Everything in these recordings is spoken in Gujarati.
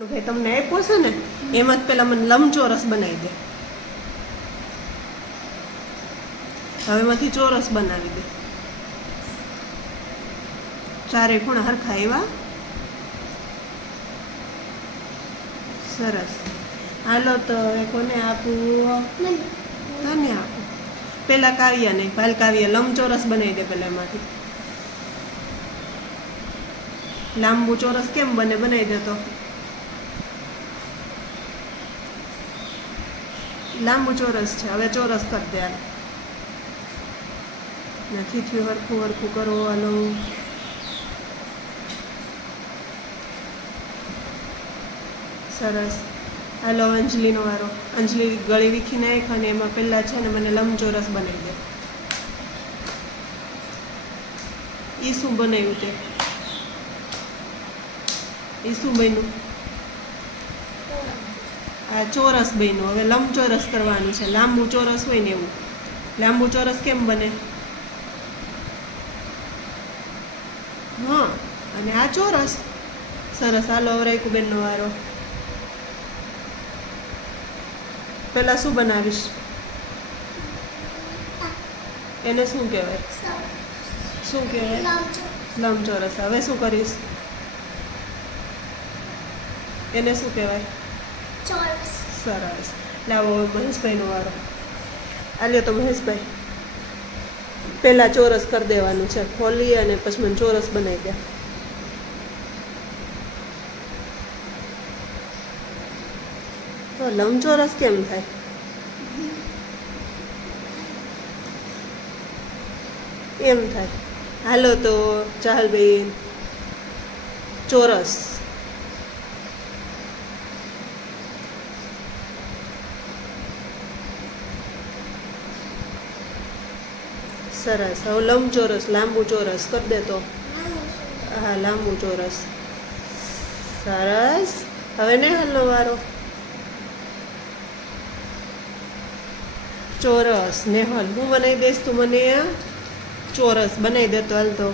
ભાઈ તમને આપ્યો છે ને, એમાં જ પેલા મને લંબચોરસ બનાવી દે. હવે એમાંથી ચોરસ બનાવી દે. ચારે ખૂણા હરખા એવા સરસ. હાલો તો હવે કોને આપું? તને આપું. પેલા કાવ્યા નહીં પાલ કાવ્ય લંબચોરસ બનાવી દે પેલા એમાંથી. લાંબુ ચોરસ કેમ બને? બનાવી દે લાંબુ ચોરસ છે. હવે ચોરસ કરી દે હાલ. નથી થયું, હરખું હરખું કરવાનું સરસ. હાલો, અંજલિનો વારો. અંજલિ ગળી વીખી નાખ અને એમાં પહેલાં છે ને મને લંબચોરસ બનાવી દે. એ શું બનાવ્યું તે? એ શું બન્યું? આ ચોરસ બન્યું. હવે લંબચોરસ કરવાનું છે. લાંબુ ચોરસ હોય ને એવું. લાંબુ ચોરસ કેમ બને? હા, અને આ ચોરસ. સરસ. હાલો, હવે બેનનો વારો. પેલા શું બનાવીશ? એને શું કહેવાય? શું કહેવાય? લંબચોરસ. હવે શું કરીશ? એને શું કહેવાય? સરસ લાવો મહેશભાઈનો વારો. આલ્યો તો મહેશભાઈ પહેલાં ચોરસ કરી દેવાનું છે. ખોલી અને પછી મને ચોરસ બનાવી દે. તો લંબચોરસ કેમ થાય? એમ થાય. હાલો તો ચાલબેન ચોરસ. સરસ. હવે લંબચોરસ લાંબુ ચોરસ કરી દેતો હા લાંબુ ચોરસ સરસ. હવે ને હલનો વારો. ચોરસ નેહલ હું બનાવી દઈશ તું મને ચોરસ બનાવી દેતો હાલ તો.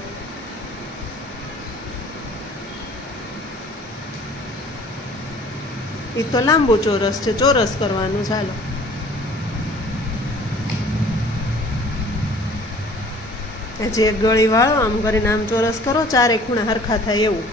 એ તો લાંબુ ચોરસ છે. ચોરસ કરવાનું ચાલો એક ગળી વાળો આમ કરીને આમ ચોરસ કરો ચારે ખૂણા હરખા થાય એવું.